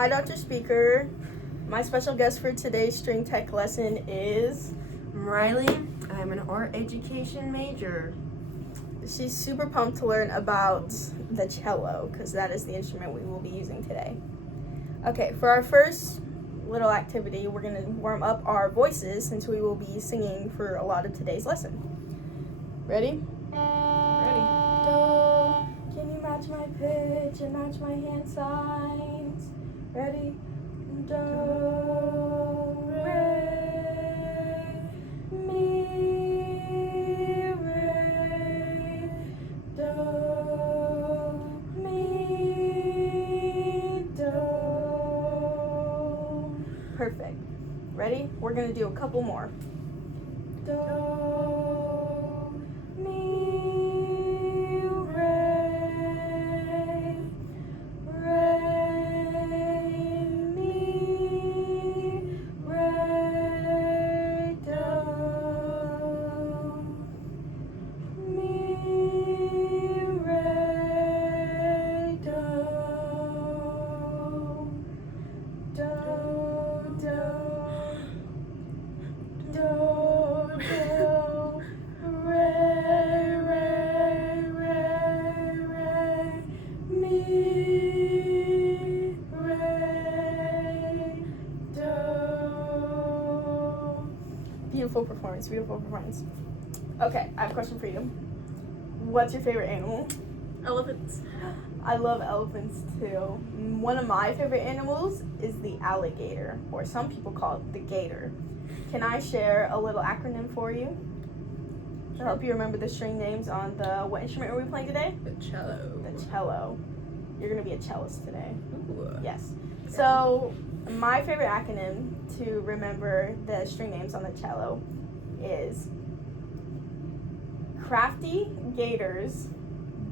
Hi, Dr. Speaker. My special guest for today's string tech lesson is... I'm Riley. I'm an art education major. She's super pumped to learn about the cello, because that is the instrument we will be using today. Okay, for our first little activity, we're going to warm up our voices since we will be singing for a lot of today's lesson. Ready? Ready? Do, can you match my pitch and match my hand signs? Ready? Do, re, mi, re, do, mi, do. Perfect. Ready? We're going to do a couple more. Do, mi, re, mi, re, do, mi, re, do, do, do, do, re, mi, re, do. Beautiful performance, beautiful performance. Okay, I have a question for you. What's your favorite animal? Elephants. I love elephants too. One of my favorite animals is the alligator, or some people call it the gator. Can I share a little acronym for you to help you remember the string names on what instrument are we playing today? The cello. The cello. You're going to be a cellist today. Ooh. Yes. So my favorite acronym to remember the string names on the cello is Crafty Gators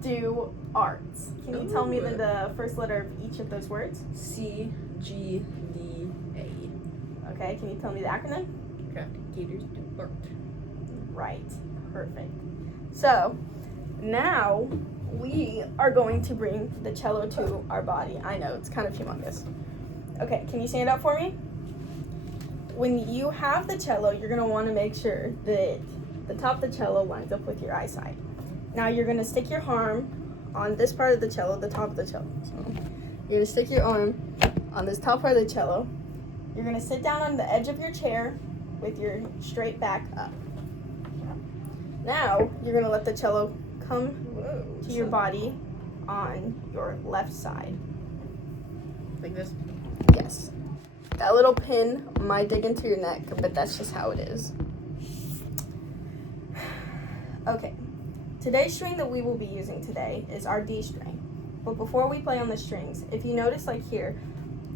Do Arts. Can you tell me the first letter of each of those words? C, G, D, A. Okay, can you tell me the acronym? Crafty Gators do art. Right, perfect. So now we are going to bring the cello to our body. I know, it's kind of humongous. Okay, can you stand up for me? When you have the cello, you're going to want to make sure that the top of the cello lines up with your eyesight. Now you're going to stick your arm on this part of the cello, the top of the cello. So you're going to stick your arm on this top part of the cello. You're going to sit down on the edge of your chair with your straight back up. Now you're going to let the cello come to your body on your left side. Like this? Yes. That little pin might dig into your neck, but that's just how it is. Okay. Today's string that we will be using today is our D string. But before we play on the strings, if you notice like here,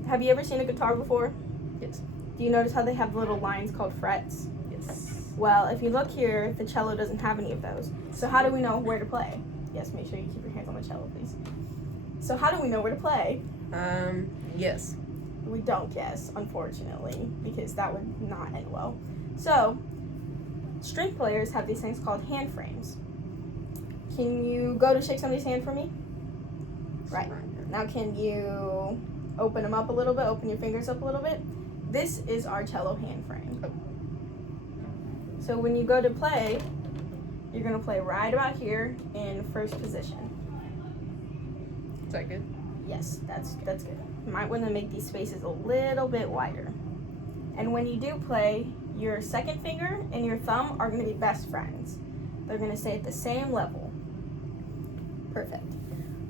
have you ever seen a guitar before? Yes. Do you notice how they have little lines called frets? Yes. Well, if you look here, the cello doesn't have any of those. So how do we know where to play? Yes, make sure you keep your hands on the cello, please. So how do we know where to play? Yes. We don't guess, unfortunately, because that would not end well. So, string players have these things called hand frames. Can you go to shake somebody's hand for me? Right. Now can you open them up a little bit, open your fingers up a little bit? This is our cello hand frame. Oh. So when you go to play, you're going to play right about here in first position. Second. Yes, that's good. You might want to make these spaces a little bit wider. And when you do play, your second finger and your thumb are going to be best friends. They're going to stay at the same level. Perfect.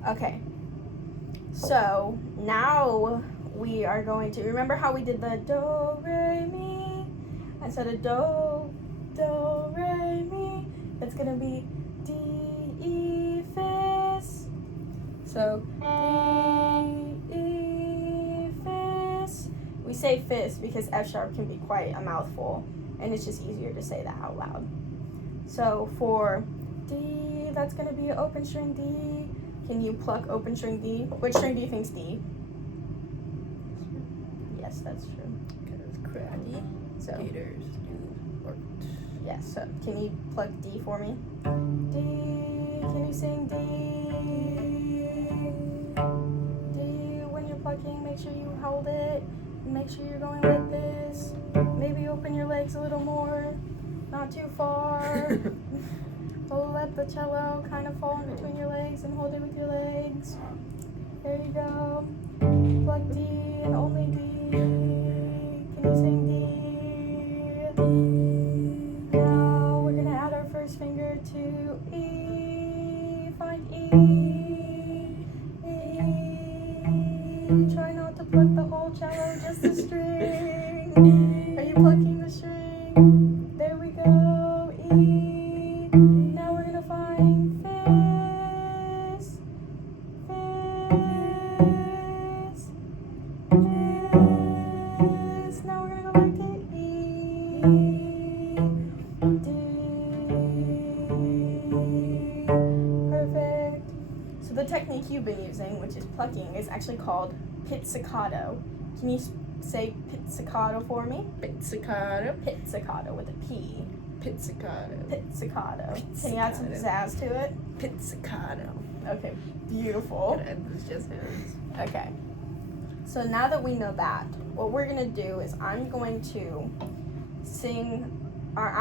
Okay. So now we are going to, remember how we did the do, re, mi? I said a do, re, mi. It's going to be D, E, fis. So D, E, fis. We say fis because F sharp can be quite a mouthful, and it's just easier to say that out loud. So for D, that's going to be an open string D. Can you pluck open string D? Which string do you think's D? Yes, that's true. Because crafty So gators do art. yes. So can you pluck D for me? D. Can you sing D? D when you're plucking? make sure you hold it. And make sure you're going like this. Maybe open your legs a little more. Not too far. Let the cello kind of fall in between your legs and hold it with your legs. There you go. Pluck D and only D. Can you sing D? Now we're gonna add our first finger to E. Find E. E. Try not to pluck the whole cello, just the string. Are you plucking the string? There we go. E. Now we're gonna find Fis. Fis. Fis. Now we're gonna go back to E. D. Perfect. So the technique you've been using, which is plucking, is actually called pizzicato. Can you say pizzicato for me? Pizzicato. Pizzicato with a P. Pizzicato. Pizzicato. Can you add some pizzazz to it? Pizzicato. Okay, beautiful. Good, it's just hands. Okay. So now that we know that, what we're gonna do is I'm going to sing. We're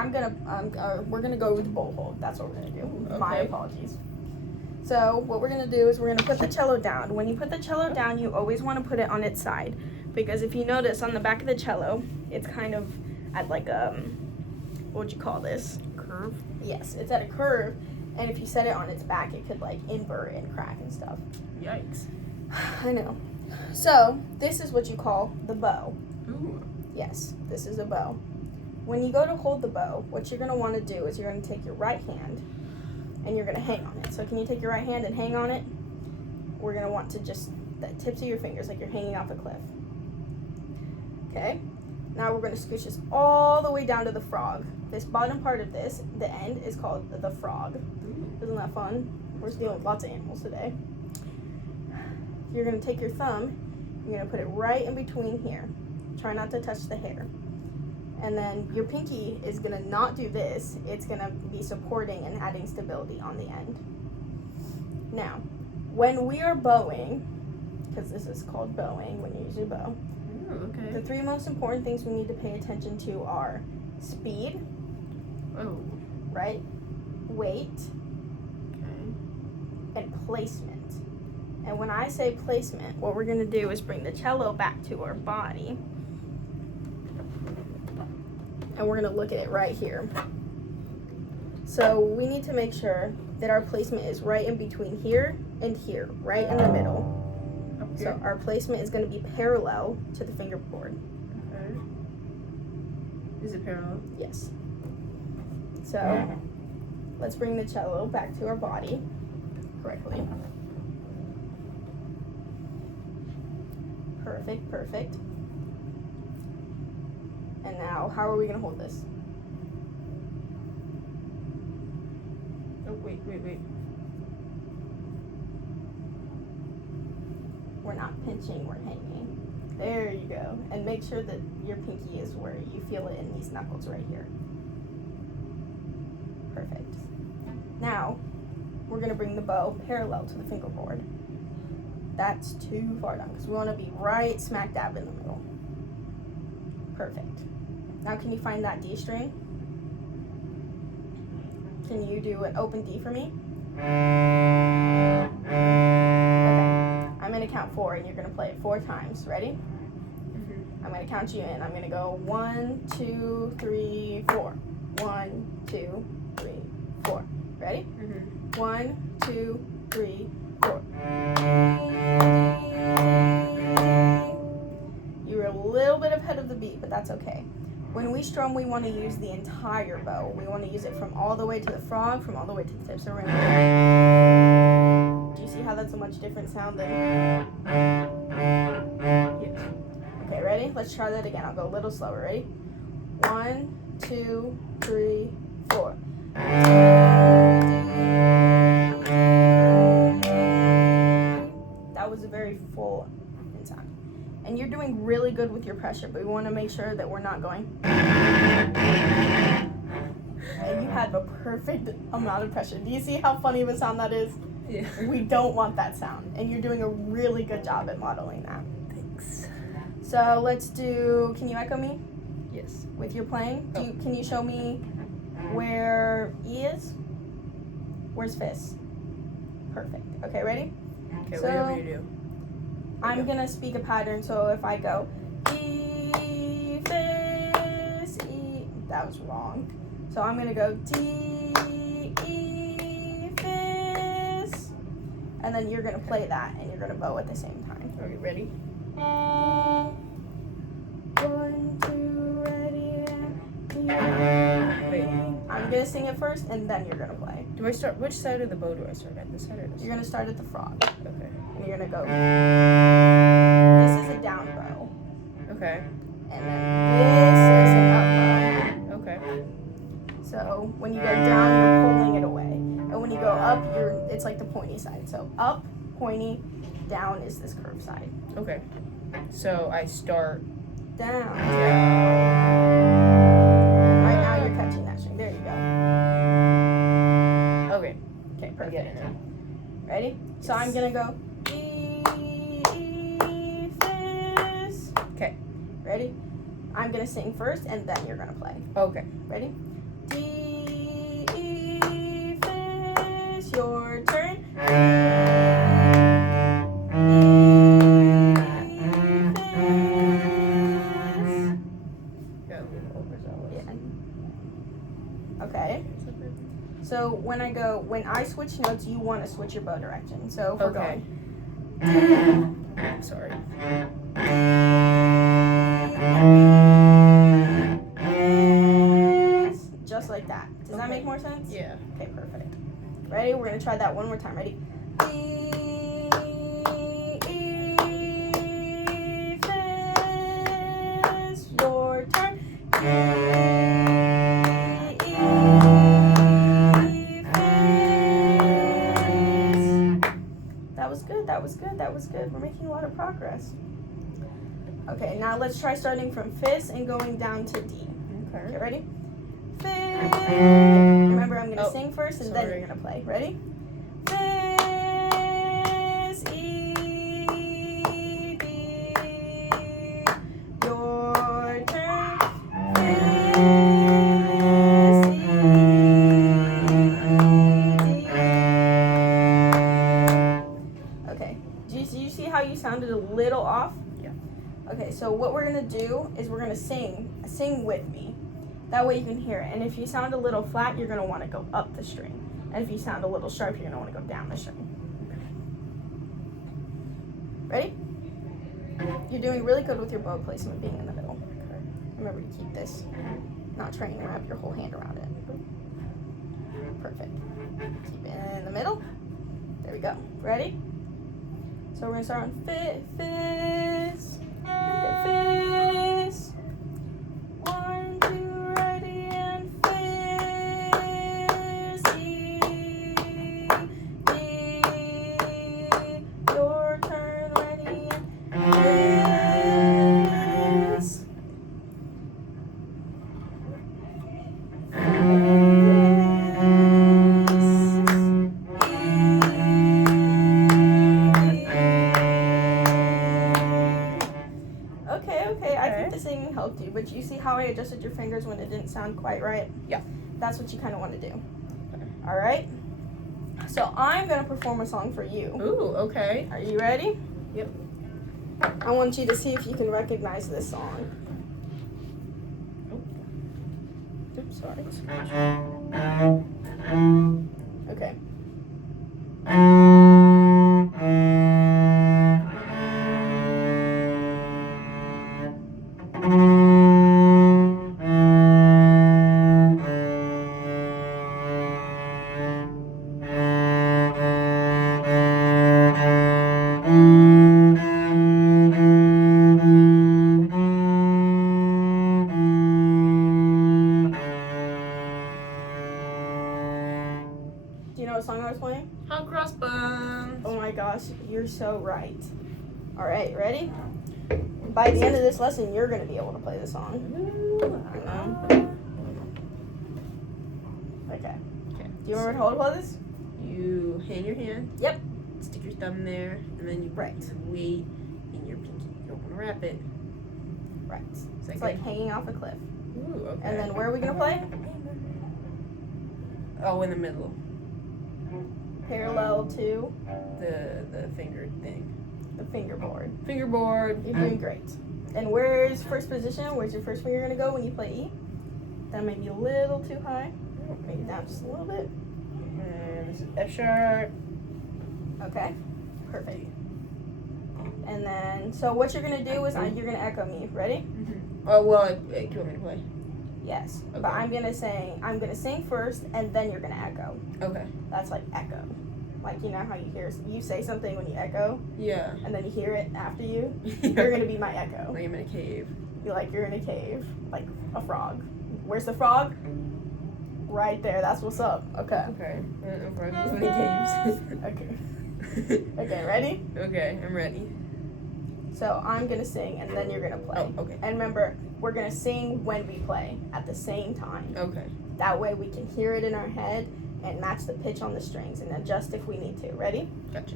gonna go with bow hold. That's what we're gonna do. My Okay. apologies. So what we're gonna do is we're gonna put the cello down. When you put the cello down, you always want to put it on its side, because if you notice on the back of the cello, it's kind of at like what would you call this? Curve. Yes, it's at a curve, and if you set it on its back, it could like invert and crack and stuff. Yikes. I know. So this is what you call the bow. Ooh. Yes, this is a bow. When you go to hold the bow, what you're going to want to do is you're going to take your right hand and you're going to hang on it. So can you take your right hand and hang on it? We're going to want to just the tips of your fingers like you're hanging off a cliff. Okay? Now we're going to scooch this all the way down to the frog. This bottom part of this, the end, is called the frog. Isn't that fun? We're dealing with lots of animals today. You're going to take your thumb, you're going to put it right in between here. Try not to touch the hair. And then your pinky is going to not do this. It's going to be supporting and adding stability on the end. Now, when we are bowing, because this is called bowing when you use your bow, Okay. the three most important things we need to pay attention to are speed, Oh. right? Weight, Okay. and placement. And when I say placement, what we're going to do is bring the cello back to our body. And we're going to look at it right here. So we need to make sure that our placement is right in between here and here, right in the middle. Up So here. our placement is going to be parallel to the fingerboard. Okay. Is it parallel? Yes. So let's bring the cello back to our body correctly. Perfect, perfect. And now, how are we going to hold this? Oh, wait. We're not pinching, we're hanging. There you go. And make sure that your pinky is where you feel it in these knuckles right here. Perfect. Now, we're going to bring the bow parallel to the fingerboard. That's too far down because we want to be right smack dab in the middle. Perfect. Now can you find that D string? Can you do an open D for me? Okay. I'm going to count 4 and you're going to play it 4 times. Ready? Mm-hmm. I'm going to count you in. I'm going to go 1, 2, 3, 4. 1, 2, 3, 4. Ready? Mm-hmm. 1, 2, 3, 4. You were a little bit ahead of the beat, but that's okay. When we strum, we want to use the entire bow. We want to use it from all the way to the frog, from all the way to the tip. So we're going to do you see how that's a much different sound than... Yes. Okay, ready? Let's try that again. I'll go a little slower. Ready? 1, 2, 3, 4. That was a very full sound. And you're doing really good with your pressure, but we want to make sure that we're not going. And you had a perfect amount of pressure. Do you see how funny of a sound that is? Yeah. We don't want that sound. And you're doing a really good job at modeling that. Thanks. Thanks. So let's do. Can you echo me Yes. with your playing? Can you show me where E is? Where's Fizz? Perfect. Okay, ready? Okay, So- whatever you do. I'm gonna speak a pattern. So if I go E, Fizz, E, that was wrong. So I'm gonna go D, E, Fizz, and then you're gonna play that, and you're gonna bow at the same time. Are you ready? 1, 2, ready, and Wait. I'm gonna sing it first, and then you're gonna play. Do I start? Which side of the bow do I start at? This side or this? You're gonna start at the frog, Okay. and you're gonna go. This is a down bow, Okay. and then this is an up bow. Okay. So when you go down, you're pulling it away, and when you go up, it's like the pointy side. So up, pointy, down is this curved side. Okay. So I start Down. down. Right now you're catching that string. There you go. Okay. Okay, I perfect. get it now. Ready? So I'm gonna go E, Fizz. Okay. Ready? I'm gonna sing first, and then you're gonna play. Okay. Ready? D, E, Fizz. Your turn. Got a little overzealous. Yeah. Okay. So when I switch notes, you want to switch your bow direction. So if we're Okay. going. Sorry. Just like that. Does that Okay. make more sense? Yeah. Okay, perfect. Ready? We're gonna try that one more time. Ready? E, Fizz. Your turn. That was good. That was good. That was good. We're making a lot of progress. Okay, now let's try starting from Fizz and going down to D. Okay. Okay, ready? Fizz. Remember, I'm gonna Oh, sing first, and then sorry. you're gonna play. Ready? Fizz, E, D. Your turn. Fizz, E, D. Okay. Do you see how you sounded a little off? Yeah. Okay, so what we're gonna do is we're gonna sing with me. That way you can hear it. And if you sound a little flat, you're gonna want to go up the string. And if you sound a little sharp, you're gonna want to go down the string. Ready? You're doing really good with your bow placement being in the middle. Okay. Remember to keep this, not trying to wrap your whole hand around it. Perfect. Keep it in the middle. There we go. Ready? So we're gonna start on Fizz. Fizz. 1, 2, ready, and Fizz. E, D. Your turn, ready, and Fizz. Okay, I think the singing helped you, but you see how I adjusted your fingers when it didn't sound quite right? Yeah. That's what you kind of want to do. Alright? So I'm going to perform a song for you. Ooh, okay. Are you ready? Yep. I want you to see if you can recognize this song. Oops, sorry. Okay. Do you know what song I was playing? Hot cross buns. Oh my gosh, you're so right. Alright, ready? By the end of this lesson, you're going to be able to play the song. Okay. Okay. Do you remember how to play this? You hand your hand. Yep. Stick your thumb there, and then you put Right. your weight in your pinky. You don't want to wrap it. Right. Is that It's good? like hanging off a cliff. Ooh, okay. And then where are we gonna play? Oh, in the middle. Parallel to The finger thing. the fingerboard. Fingerboard. You're doing great. And where's first position? Where's your first finger gonna go when you play E? That may be a little too high. Maybe down just a little bit. And this is F sharp. Okay. Perfect. And then, so what you're gonna do is you're gonna echo me. Ready? Oh well, do you want me to play? Yes. Okay. But I'm gonna sing first, and then you're gonna echo. Okay. That's like echo. Like, you know how you say something when you echo, Yeah. and then you hear it after you? You're gonna be my echo. Like I'm in a cave. You're in a cave, like a frog. Where's the frog? Right there. That's what's up. Okay. Okay. I'm in caves. Okay. Okay, ready? Okay, I'm ready. So I'm gonna sing, and then you're gonna play. Oh, okay. And remember, we're gonna sing when we play at the same time. Okay. That way we can hear it in our head and match the pitch on the strings and adjust if we need to. Ready? Gotcha.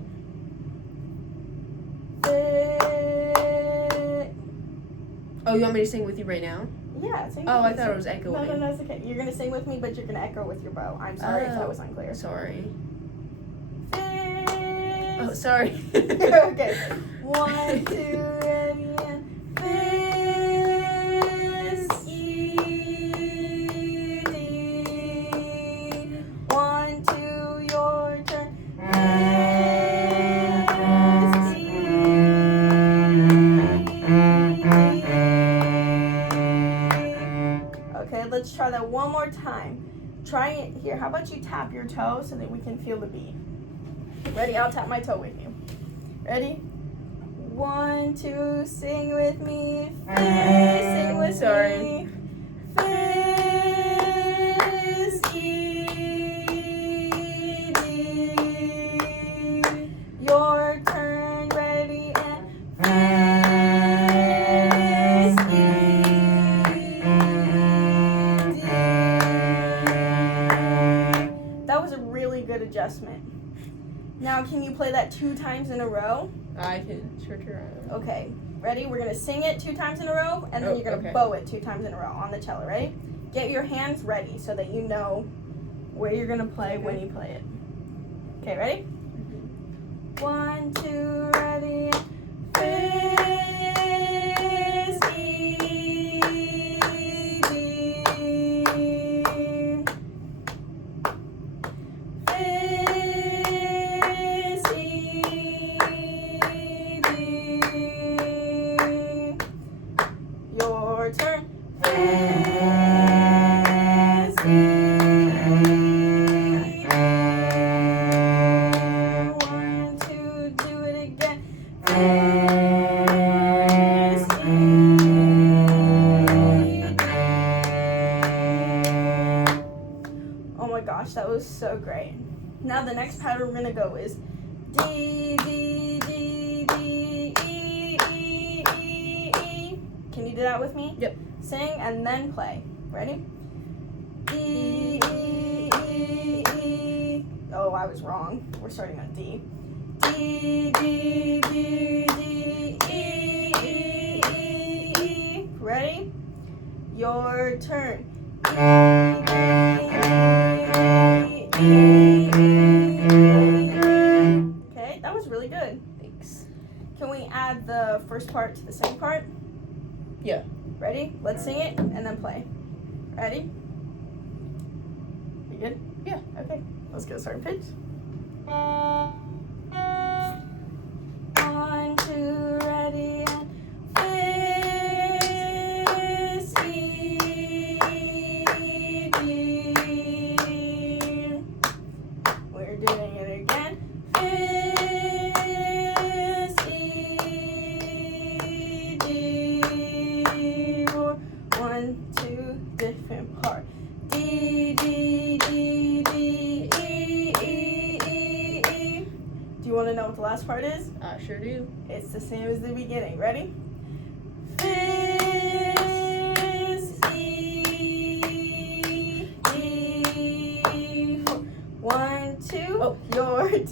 Oh, you want me to sing with you right now? Yeah, sing. Oh, with I me. thought it was echoing. No, it's okay. You're gonna sing with me, but you're gonna echo with your bow. I'm sorry if that was unclear. Sorry. Fizz. Oh, sorry. Okay. 1, 2, ready, and fizz, E, D. 1, 2, your turn. Fizz, E, D. Okay, let's try that one more time. Try it here. How about you tap your toe so that we can feel the beat? Ready? I'll tap my toe with you. Ready? 1, 2, sing with me. Sing with Sorry. me. Fizz, E, D. Your turn. Ready and fizz, E, D. That was a really good adjustment. Now, can you play that 2 times in a row? I can sure try. Okay, ready? We're gonna sing it 2 times in a row, and then Oh, you're gonna okay. bow it 2 times in a row on the cello, ready? Get your hands ready so that you know where you're gonna play when you play it. Okay, ready? 1, 2, ready, fizz, E, D. Fizz, E, D. Your turn. Fizz, E, D. 1, 2, do it again. Fizz, E, D. Oh my gosh, that was so great. Now the next pattern we're gonna go is D, D, D, D, E, E, E, E. Can you do that with me? Yep. Sing and then play. Ready? E, E, E, E. Oh, I was wrong. We're starting on D. D, D, D, D, E, E, E, E. Ready? Your turn. E, E, E, E. Okay, that was really good. Thanks. Can we add the first part to the second part? Yeah. Ready? Let's sing it and then play. Ready? You good? Yeah. Okay. Let's go start pitch. 1, 2, ready, and fizz, E, D. We're doing it again. Fizz, E, D. 1, 2, different part. D, D, D, D, E, E, E, E. Do you want to know what the last part is? I sure do. It's the same as the beginning. Ready? Fizz, E, D. 1, 2. Oh. Your turn.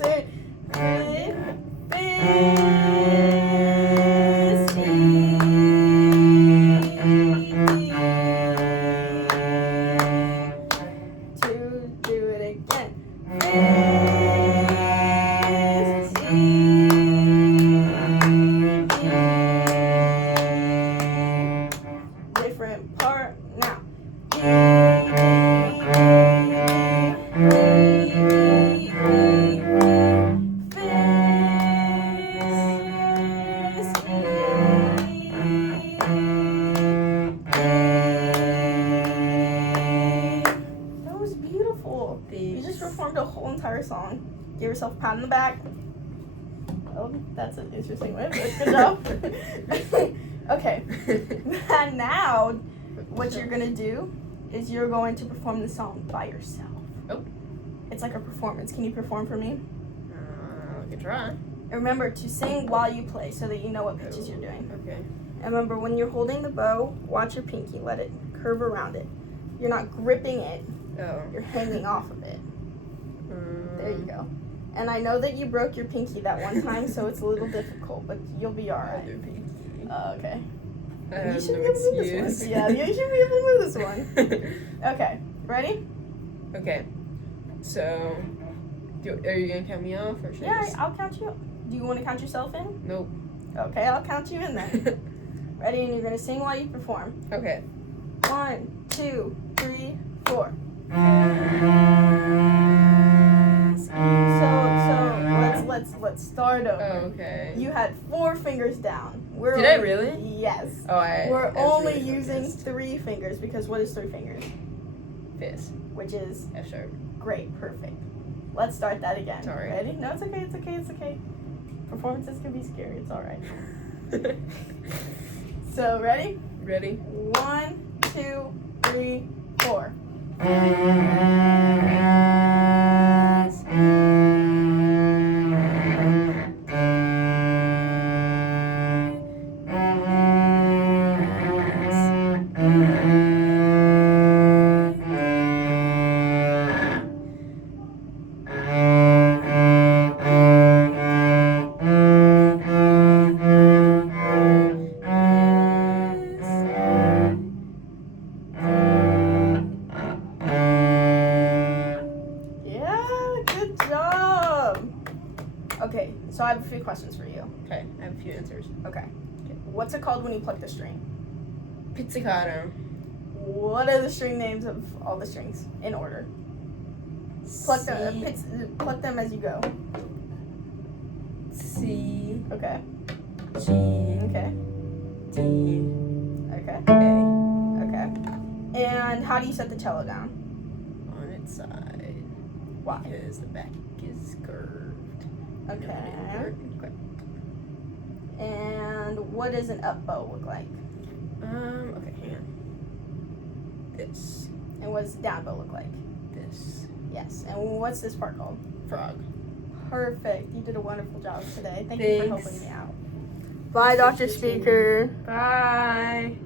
Fizz, E, entire song. Give yourself a pat on the back. Oh, that's an interesting way, but good job. Okay. And now, what you're gonna do is you're going to perform the song by yourself. Oh. It's like a performance. Can you perform for me? I can try. And remember to sing while you play so that you know what pitches you're doing. Okay. And remember, when you're holding the bow, watch your pinky. Let it curve around it. You're not gripping it. Oh. You're hanging off of it. There you go. And I know that you broke your pinky that one time, so it's a little difficult, but you'll be alright. Other pinky. Okay. I have You should no be able to move excuse. this one. Yeah, you should be able to move this one. Okay. Ready? Okay. So, are you gonna count me off or should I Yeah, just... I'll count you up. Do you want to count yourself in? Nope. Okay, I'll count you in then. Ready? And you're gonna sing while you perform. Okay. 1, 2, 3, 4. So let's start over. Oh, okay. You had 4 fingers down. Did I really? Yes. Oh, We're I was only really using focused. 3 fingers because what is 3 fingers? Fist. Which is F sharp. great, perfect. Let's start that again. Sorry. Ready? No, it's okay, it's okay, it's okay. Performances can be scary, it's alright. So, ready? Ready? 1, 2, 3, 4. Okay, so I have a few questions for you. Okay, I have a few answers. Okay. What's it called when you pluck the string? Pizzicato. What are the string names of all the strings in order? Pluck them, pluck them as you go. C. Okay. G. Okay. D. Okay. A. Okay. And how do you set the cello down? On its side. Why? Because the back is curved. Okay. Okay. And what does an up bow look like? Okay, hang on. This. And what does a down bow look like? This. Yes. And what's this part called? Frog. Perfect. You did a wonderful job today. Thank you for Thanks. helping me out. Bye, Dr. Speaker. Bye.